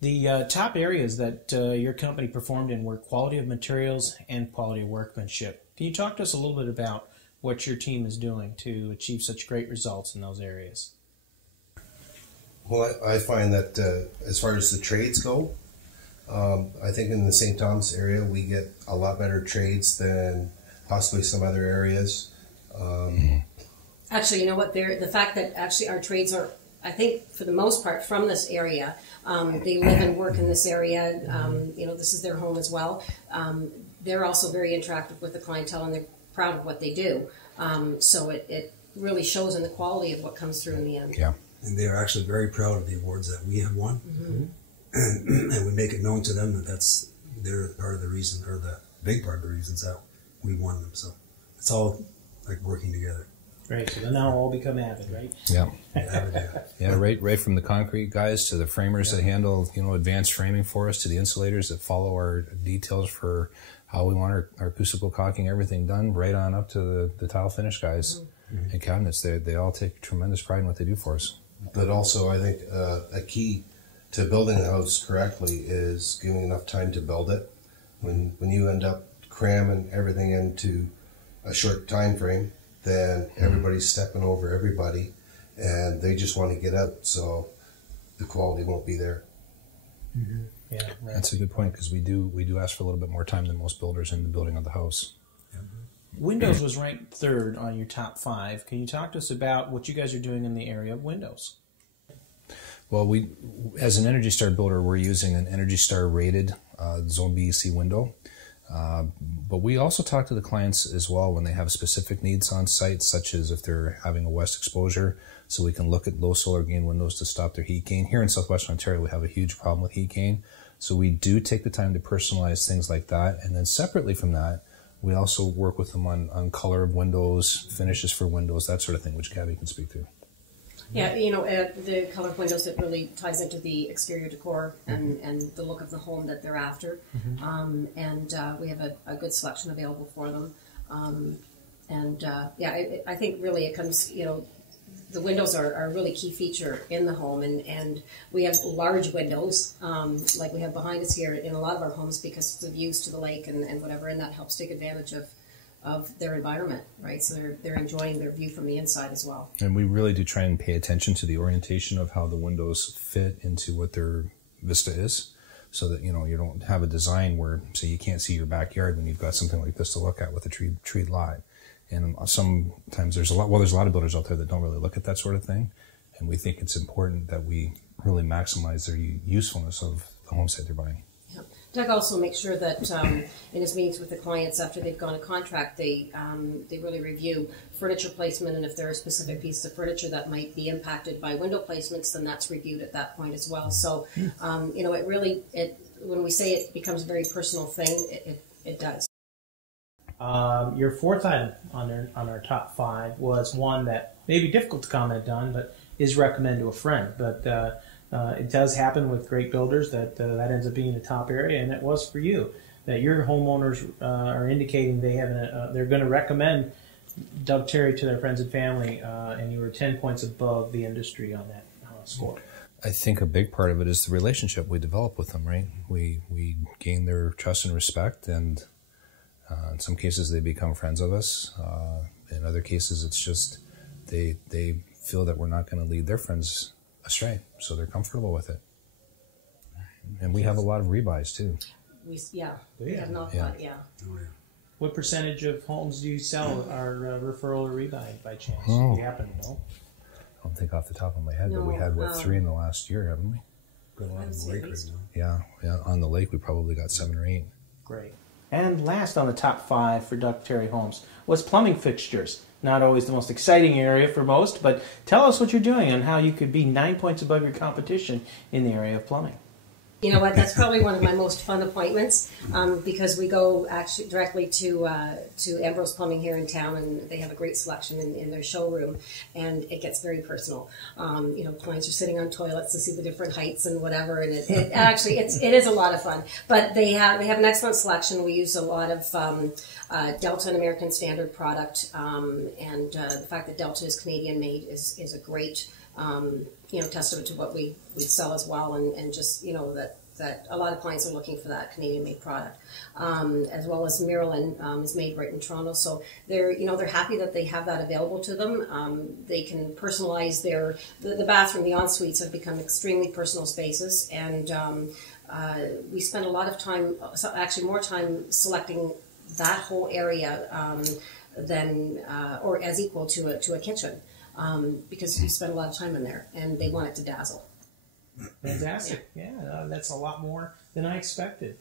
The top areas that your company performed in were quality of materials and quality of workmanship. Can you talk to us a little bit about what your team is doing to achieve such great results in those areas? Well, I find that as far as the trades go, I think in the St. Thomas area we get a lot better trades than possibly some other areas. Actually, you know what? The fact that actually our trades are, I think, for the most part, from this area. They live and work in this area. You know, this is their home as well. They're also very interactive with the clientele, and they're proud of what they do. So it really shows in the quality of what comes through in the end. Yeah. And they are actually very proud of the awards that we have won. And we make it known to them that they're part of the reason, or the big part of the reasons that we won them. So it's all like working together. Right, so they'll now all become AVID, right? Yeah. AVID, Yeah, right from the concrete guys to the framers that handle, advanced framing for us, to the insulators that follow our details for how we want our acoustical caulking, everything done, right on up to the tile finish guys and cabinets. They all take tremendous pride in what they do for us. But also, I think a key to building a house correctly is giving enough time to build it. When you end up cramming everything into a short time frame, then everybody's stepping over everybody, and they just want to get out, so the quality won't be there. Yeah, right. That's a good point, because we do ask for a little bit more time than most builders in the building of the house. Windows was ranked third on your top 5. Can you talk to us about what you guys are doing in the area of windows? Well, we, as an Energy Star builder, we're using an Energy Star rated Zone BEC window. But we also talk to the clients as well when they have specific needs on site, such as if they're having a west exposure, so we can look at low solar gain windows to stop their heat gain. Here in southwestern Ontario, we have a huge problem with heat gain, so we do take the time to personalize things like that. And then separately from that, we also work with them on color of windows, finishes for windows, that sort of thing, which Gabby can speak to. Yeah, the color of windows, it really ties into the exterior decor and the look of the home that they're after. We have a good selection available for them. I think really it comes, the windows are a really key feature in the home, and we have large windows, like we have behind us here in a lot of our homes, because of the views to the lake and whatever, and that helps take advantage of their environment, right? So they're enjoying their view from the inside as well. And we really do try and pay attention to the orientation of how the windows fit into what their vista is, so that you don't have a design where, say, you can't see your backyard when you've got something like this to look at with a treed lot. And sometimes there's a lot of builders out there that don't really look at that sort of thing, and we think it's important that we really maximize their usefulness of the home site they're buying. Yeah. Doug also makes sure that in his meetings with the clients after they've gone a contract, they really review furniture placement, and if there are specific pieces of furniture that might be impacted by window placements, then that's reviewed at that point as well. So, it really, when we say it becomes a very personal thing, it does. Your fourth item on our top 5 was one that may be difficult to comment on, but is recommend to a friend. But it does happen with great builders that ends up being the top area, and it was for you. That your homeowners are indicating they're going to recommend Doug Tarry to their friends and family, and you were 10 points above the industry on that score. I think a big part of it is the relationship we develop with them, right? We gain their trust and respect, and in some cases, they become friends of us. In other cases, it's just they feel that we're not going to lead their friends astray, so they're comfortable with it. And we have a lot of rebuys too. We have not. Oh, yeah. What percentage of homes do you sell are referral or rebuy by chance? Do you happen to know? I don't think off the top of my head, but we had 3 in the last year, haven't we? Got a lot on the lake right now. Yeah. On the lake, we probably got 7 or 8. Great. And last on the top 5 for Doug Tarry Homes was plumbing fixtures. Not always the most exciting area for most, but tell us what you're doing and how you could be 9 points above your competition in the area of plumbing. You know what? That's probably one of my most fun appointments because we go actually directly to Ambrose Plumbing here in town, and they have a great selection in their showroom, and it gets very personal. Clients are sitting on toilets to see the different heights and whatever, and it actually it is a lot of fun. But they have an excellent selection. We use a lot of Delta and American Standard product, and the fact that Delta is Canadian made is a great testament to what we sell as well, and just, that a lot of clients are looking for that Canadian-made product, as well as Maryland is made right in Toronto. So they're happy that they have that available to them. They can personalize the bathroom. The en-suites have become extremely personal spaces, and we spend a lot of time, actually more time, selecting that whole area than or as equal to a kitchen, because you spend a lot of time in there, and they want it to dazzle. Fantastic. Yeah, that's a lot more than I expected.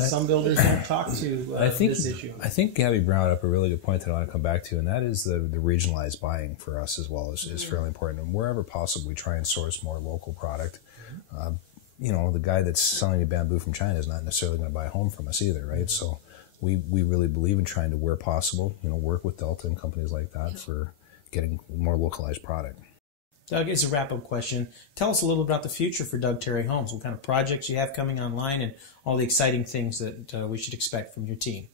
Some builders don't talk to this issue. I think Gabby brought up a really good point that I want to come back to, and that is the regionalized buying for us as well is fairly important. And wherever possible, we try and source more local product. The guy that's selling you bamboo from China is not necessarily going to buy a home from us either, right? So we really believe in trying to, where possible, work with Delta and companies like that for getting more localized product. Doug, it's a wrap-up question. Tell us a little about the future for Doug Tarry Homes. What kind of projects you have coming online, and all the exciting things that we should expect from your team.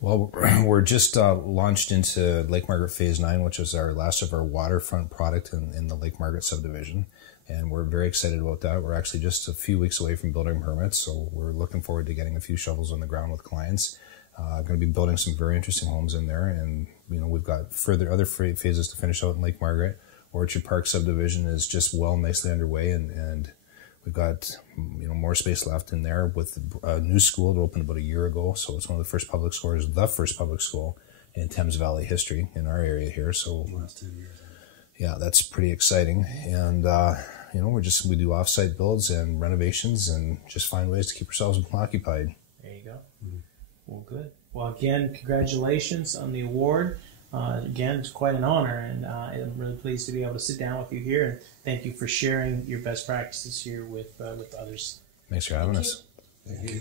Well, we're just launched into Lake Margaret Phase 9, which is our last of our waterfront product in the Lake Margaret subdivision. And we're very excited about that. We're actually just a few weeks away from building permits, so we're looking forward to getting a few shovels on the ground with clients. Going to be building some very interesting homes in there, and we've got other phases to finish out in Lake Margaret. Orchard Park subdivision is just nicely underway, and we've got more space left in there with a new school that opened about a year ago. So it's one of the first public schools, the first public school in Thames Valley history in our area here. So last 2 years. Yeah, that's pretty exciting. And we do off-site builds and renovations, and just find ways to keep ourselves occupied. There you go. Mm-hmm. Well, good. Well, again, congratulations on the award. Again, it's quite an honor, and I'm really pleased to be able to sit down with you here, and thank you for sharing your best practices here with others. Thanks for having us. Thank you.